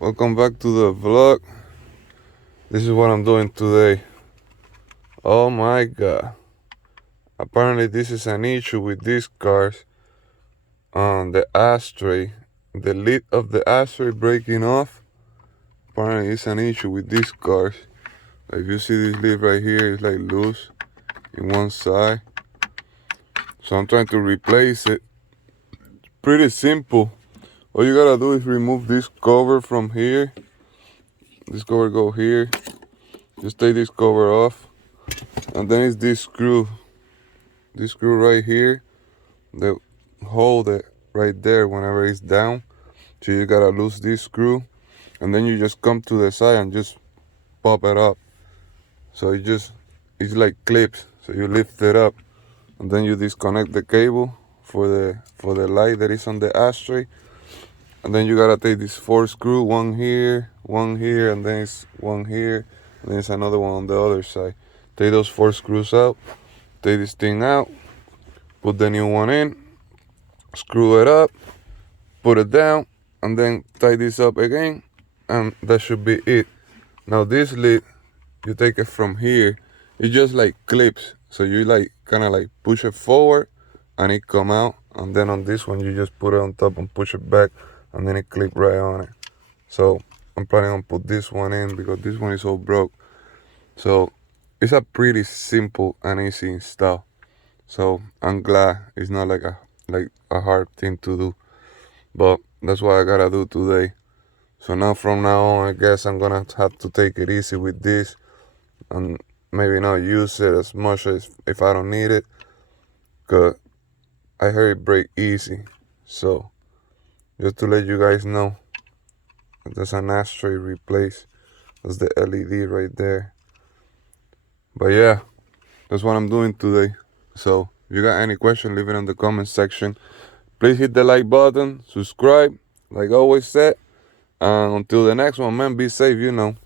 Welcome back to the vlog. This is what I'm doing today. Oh my god. Apparently this is an issue with these cars on the Ashtray. The lid of the Ashtray breaking off. Apparently it's an issue with these cars. If you see this lid right here, it's like loose in one side. So I'm trying to replace it. It's pretty simple. All you gotta do is remove this cover from here. This cover go here. Just take this cover off. And then it's this screw right here that hold it right there whenever it's down. So you gotta lose this screw, and then you just come to the side and just pop it up. So it's like clips. So you lift it up, and then you disconnect the cable for the light that is on the Ashtray. And then you gotta take this 4 screw, one here, and then it's one here, and then it's another one on the other side. Take those 4 screws out, take this thing out, put the new one in, screw it up, put it down, and then tie this up again, and that should be it. Now this lid, you take it from here, it just like clips. So you like kind of like push it forward and it come out, and then on this one you just put it on top and push it back, and then it clip right on it. So I'm planning on put this one in because this one is all broke. So it's a pretty simple and easy install. So I'm glad it's not like a hard thing to do, but that's what I gotta do today. So now from now on, I guess I'm gonna have to take it easy with this and maybe not use it as much as if I don't need it, cause I heard it break easy. So just to let you guys know, there's an Ashtray replace. That's the LED right there. But yeah, that's what I'm doing today. So if you got any question, leave it in the comment section. Please hit the like button, subscribe, like I always said. And until the next one, man, be safe, you know.